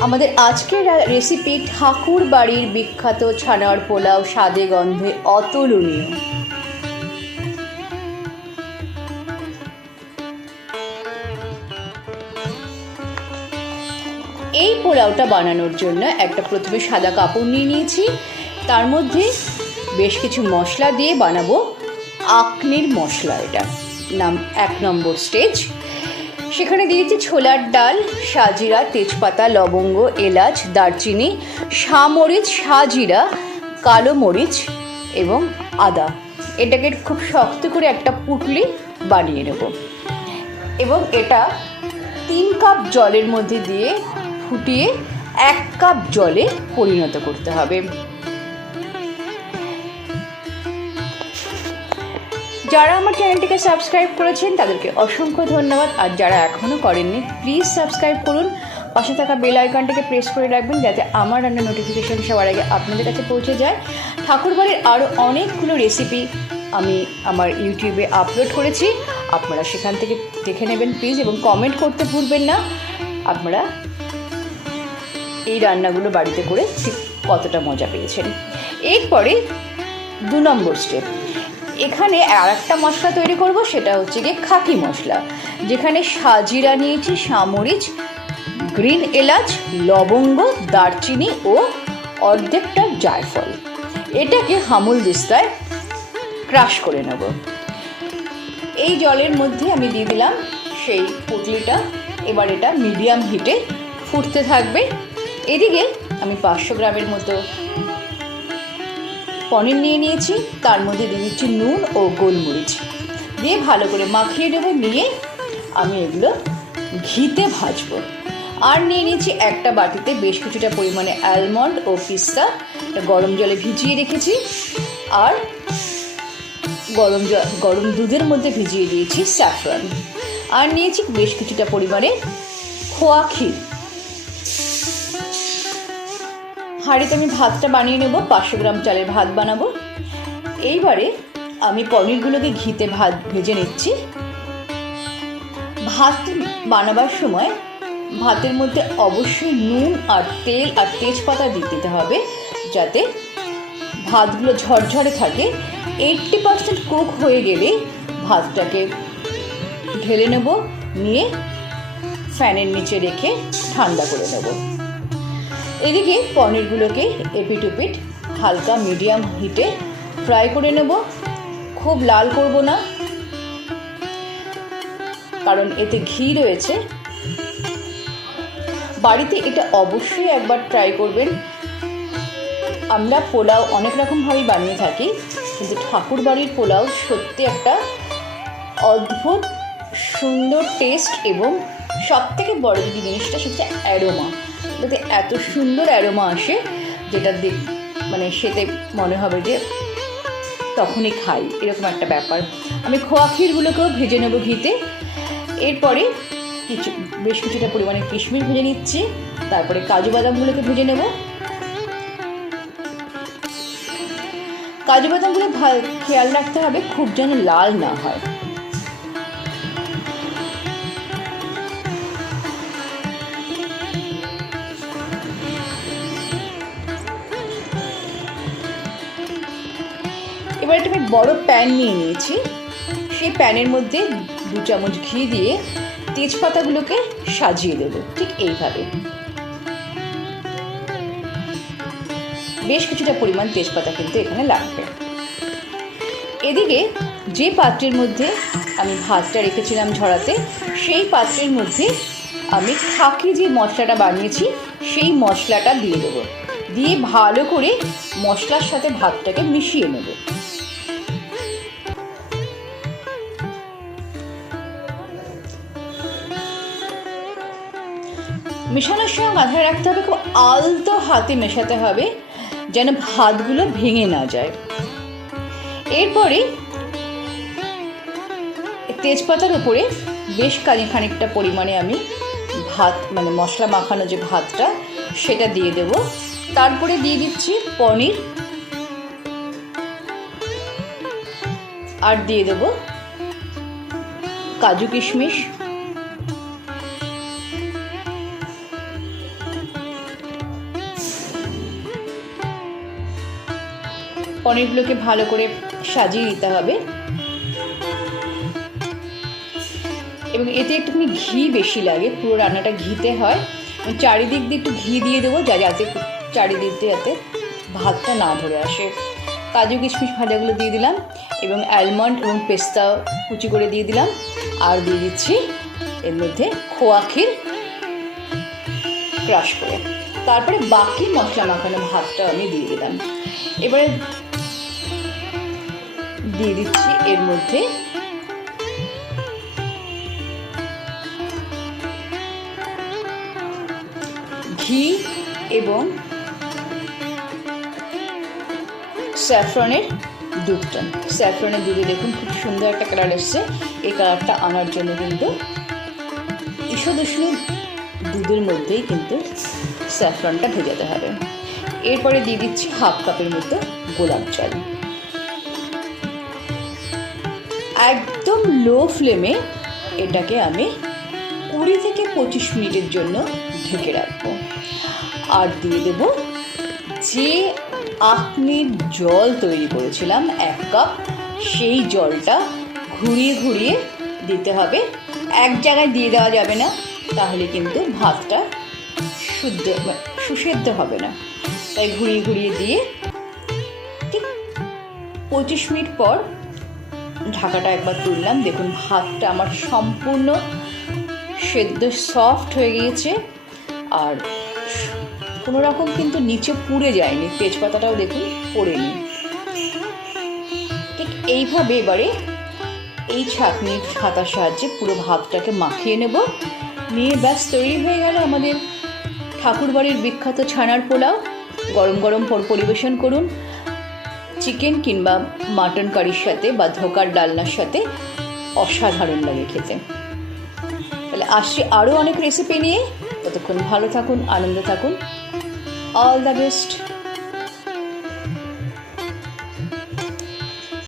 আমাদের আজকের রেসিপি ঠাকুর বাড়ির বিখ্যাত ছানার পোলাও স্বাদে গন্ধে অতুলনীয়। এই পোলাওটা বানানোর জন্য একটা প্রথমে সাদা কাপড় নিয়ে নিয়েছি। তার মধ্যে বেশ কিছু মশলা দিয়ে বানাবো। আকনির মশলা এটা। নাম এক নম্বর স্টেজ সেখানে দিয়েছি ছোলার ডাল, সাজিরা, তেজপাতা, লবঙ্গ, এলাচ, দারচিনি সামরিচ সাজিরা, কালো মরিচ এবং আদা। এটাকে খুব শক্ত করে একটা পুটলি বানিয়ে নেব। এবং এটা তিন কাপ জলের মধ্যে দিয়ে ফুটিয়ে এক কাপ জলে পরিণত করতে হবে। যারা আমার চ্যানেলটিকে সাবস্ক্রাইব করেছেন, তাদেরকে অসংখ্য ধন্যবাদ। আর যারা এখনও করেননি প্লিজ সাবস্ক্রাইব করুন। পাশে থাকা বেল আইকনটিকে প্রেস করে রাখবেন, যাতে আমার রান্নার নোটিফিকেশান সবার আগে আপনাদের কাছে পৌঁছে যায়। ঠাকুরবাড়ির আরও অনেকগুলো রেসিপি আমি আমার ইউটিউবে আপলোড করেছি। আপনারা সেখান থেকে দেখে নেবেন প্লিজ এবং কমেন্ট করতে ভুলবেন না। আপনারা এই রান্নাগুলো বাড়িতে করে ঠিক কতটা মজা পেয়েছেন। এরপরে দু নম্বর স্টেপ এখানে আর একটা মশলা তৈরি করব, সেটা হচ্ছে গিয়ে খাকি মশলা। যেখানে সাজিরা নিয়েছি সামরিচ গ্রিন এলাচ, লবঙ্গ, দারচিনি ও অর্ধেকটা জায়ফল। এটাকে হামুল দিস্তায় ক্রাশ করে নেব। এই জলের মধ্যে আমি দিয়ে দিলাম সেই পুটলিটা। এবার এটা মিডিয়াম হিটে ফুটতে থাকবে। এদিকে আমি পাঁচশো গ্রামের মতো পনির নিয়ে নিয়েছি, তার মধ্যে দিয়ে দিচ্ছি নুন ও গোলমরিচ। দিয়ে ভালো করে মাখিয়ে নেব, নিয়ে আমি এগুলো ঘিতে ভাজবো। আর নিয়ে নিয়েছি একটা বাটিতে বেশ কিছুটা পরিমাণে অ্যালমন্ড ও পিস্তা। গরম জলে ভিজিয়ে রেখেছি। আর গরম জল, গরম দুধের মধ্যে ভিজিয়ে দিয়েছি স্যাফরান। আর নিয়েছি বেশ কিছুটা পরিমাণে খোয়া ক্ষীর। হাঁড়িতে আমি ভাতটা বানিয়ে নেব, পাঁচশো গ্রাম চালের ভাত বানাবো। এইবারে আমি পনিরগুলোকে ঘিতে ভাত ভেজে নিচ্ছি। ভাত বানাবার সময় ভাতের মধ্যে অবশ্যই নুন আর তেল আর তেজপাতা দিয়ে দিতে হবে, যাতে ভাতগুলো ঝরঝরে থাকে। এইটটি পার্সেন্ট কুক হয়ে গেলে ভাতটাকে ঢেলে নেব, নিয়ে ফ্যানের নিচে রেখে ঠান্ডা করে নেব। এদিকে পনিরগুলোকে এপিট উপিট হালকা মিডিয়াম হিটে ফ্রাই করে নেব। খুব লাল করব না। কারণ এতে ঘি রয়েছে। বাড়িতে এটা অবশ্যই একবার ট্রাই করবেন। আমরা পোলাও অনেক রকমভাবেই বানিয়ে থাকি, কিন্তু ঠাকুর বাড়ির পোলাও সত্যি একটা অদ্ভুত, সুন্দর টেস্ট এবং সব থেকে বড় যদি জিনিসটা সেটা অ্যারোমা যাতে এত সুন্দর অ্যারোমা আসে, যেটা মানে সেতে মনে হবে যে তখনই খাই, এরকম একটা ব্যাপার। আমি খোয়া ক্ষীরগুলোকেও ভেজে নেব ঘিতে। এরপরে কিছু বেশ কিছুটা পরিমাণে কিশমিশ ভেজে নিচ্ছি। তারপরে কাজু বাদামগুলোকে ভেজে নেব। কাজু বাদামগুলো খেয়াল রাখতে হবে, খুব যেন লাল না হয়। একটা আমি বড় প্যান নিয়ে নিয়েছি। সেই প্যানের মধ্যে দু চামচ ঘি দিয়ে তেজপাতাগুলোকে সাজিয়ে দেব, ঠিক এইভাবে। বেশ কিছুটা পরিমাণ তেজপাতা কিন্তু এখানে লাগবে। এদিকে যে পাত্রের মধ্যে আমি ভাতটা রেখেছিলাম ঝরাতে, সেই পাত্রের মধ্যে আমি খাকি যে মশলাটা বানিয়েছি, সেই মশলাটা দিয়ে দেবো। দিয়ে ভালো করে মশলার সাথে ভাতটাকে মিশিয়ে নেব। মেশানোর সময় মাথায় রাখতে হবে, খুব আলতো হাতে মেশাতে হবে, যেন ভাতগুলো ভেঙে না যায়। এরপরে তেজপাতার উপরে বেশ খানিকটা পরিমাণে আমি ভাত মানে মশলা মাখানো যে ভাতটা, সেটা দিয়ে দেব। তারপরে দিয়ে দিচ্ছি পনির। আর দিয়ে দেব কাজু কিশমিশ। পনিরগুলোকে ভালো করে সাজিয়ে দিতে হবে। এবং এতে একটুখানি ঘি বেশি লাগে, পুরো রান্নাটা ঘিতে হয়। চারিদিক দিয়ে একটু ঘি দিয়ে দেবো, যা যাতে চারিদিক দিয়ে যাতে ভাতটা না ধরে আসে। কাজু কিশমিশ ভাজাগুলো দিয়ে দিলাম, এবং অ্যালমন্ড এবং পেস্তা কুচি করে দিয়ে দিলাম। আর দিয়ে দিচ্ছি এর মধ্যে খোয়া ক্ষীর ক্রাশ করে। তারপরে বাকি মশলা মাখানো ভাতটা আমি দিয়ে দিলাম। এবারে দিয়ে দিচ্ছি এর মধ্যে। ঘি এবং স্যাফরনের দুধটা। স্যাফরনের দুধে দেখুন খুব সুন্দর একটা কালার এসছে। এই কালারটা আনার জন্য কিন্তু ঈষদ উষ্ণ দুধের মধ্যেই কিন্তু স্যাফরনটা ভেজাতে হবে। এরপরে দিয়ে দিচ্ছি হাফ কাপের মতো গোলাপ জল। একদম লো ফ্লেমে এটাকে আমি কুড়ি থেকে পঁচিশ মিনিটের জন্য ঢেকে রাখব। আর দিয়ে দেব যে আখনির জল তৈরি করেছিলাম, এক কাপ, সেই জলটা ঘুরিয়ে ঘুরিয়ে দিতে হবে। এক জায়গায় দিয়ে দেওয়া যাবে না, তাহলে কিন্তু ভাতটা শুদ্ধ, সুসেদ্ধ হবে না। তাই ঘুরিয়ে ঘুরিয়ে দিয়ে ঠিক পঁচিশ মিনিট পর ঢাকাটা একবার তুললাম। দেখুন, ভাতটা আমার সম্পূর্ণ সেদ্ধ সফট হয়ে গিয়েছে। আর কোনো রকম কিন্তু নিচে পুড়ে যায়নি। তেজপাতাটাও দেখুন, পড়েনি। ঠিক এইভাবে এবারে এই ছাঁকনির হাতার সাহায্যে পুরো ভাতটাকে মাখিয়ে নেব। নিয়ে ব্যাস, তৈরি হয়ে গেল আমাদের ঠাকুরবাড়ির বিখ্যাত ছানার পোলাও। গরম গরম পর পরিবেশন করুন। চিকেন কিংবা মাটন কারির সাথে বা ধোকার ডালনার সাথে অসাধারণ লাগে খেতে। তাহলে আসছি আরও অনেক রেসিপি নিয়ে। ততক্ষণ ভালো থাকুন, আনন্দ থাকুন। All the best